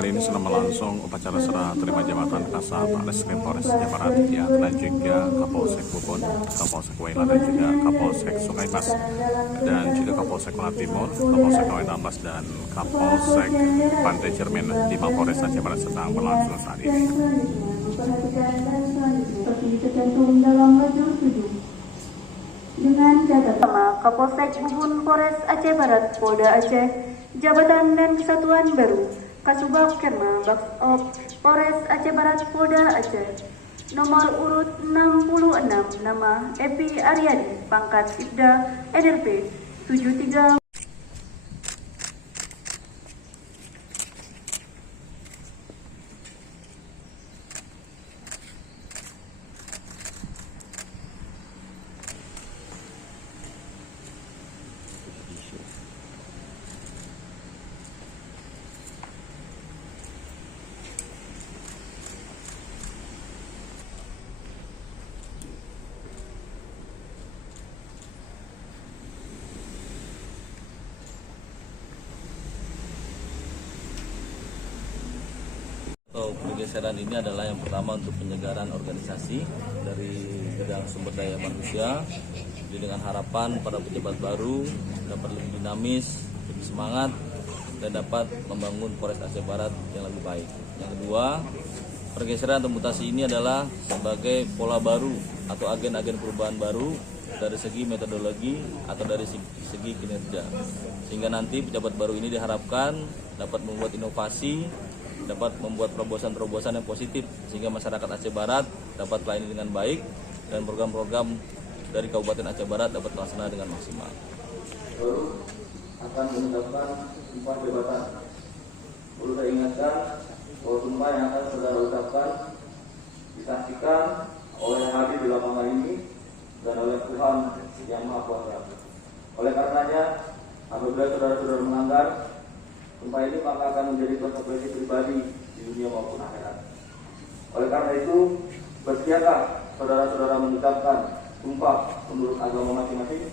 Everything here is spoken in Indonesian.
hari ini sedang berlangsung upacara serah terima jabatan Kasat Reskrim Polres Jawa Barat ya, dan juga Kapolsek Bubon, Kapolsek Waila, dan juga Kapolsek Sungai Mas, dan juga Kapolsek Kuala Timur, Kapolsek Kawenambas, dan Kapolsek Pantai Cermin di Mapolres Jawa Barat sedang berlangsung saat ini. Dengan catatan Kapolsek Bubun Polres Aceh Barat Polda Aceh, Jabatan dan Kesatuan Baru Kasubag Kerma Bakop Polres Aceh Barat Polda Aceh, nomor urut 66, nama Epi Aryadi, pangkat Ibda NRP 73. Pergeseran ini adalah yang pertama untuk penyegaran organisasi dari bidang sumber daya manusia, jadi dengan harapan para pejabat baru dapat lebih dinamis, lebih semangat, dan dapat membangun Polres Aceh Barat yang lebih baik. Yang kedua, pergeseran atau mutasi ini adalah sebagai pola baru atau agen-agen perubahan baru dari segi metodologi atau dari segi kinerja, sehingga nanti pejabat baru ini diharapkan dapat membuat inovasi, dapat membuat terobosan-terobosan yang positif sehingga masyarakat Aceh Barat dapat melayani dengan baik dan program-program dari Kabupaten Aceh Barat dapat terlaksana dengan maksimal. Baru akan menetapkan sumpah jabatan. Perlu saya ingatkan bahwa sumpah yang akan saudara ucapkan disaksikan oleh yang hadir di lapangan ini dan oleh Tuhan yang Maha Kuasa. Oleh karenanya, apabila saudara-saudara melanggar sumpah ini, maka akan menjadi konsekuensi pribadi di dunia maupun akhirat. Oleh karena itu, bersiaplah saudara-saudara mengucapkan sumpah menurut agama masing-masing.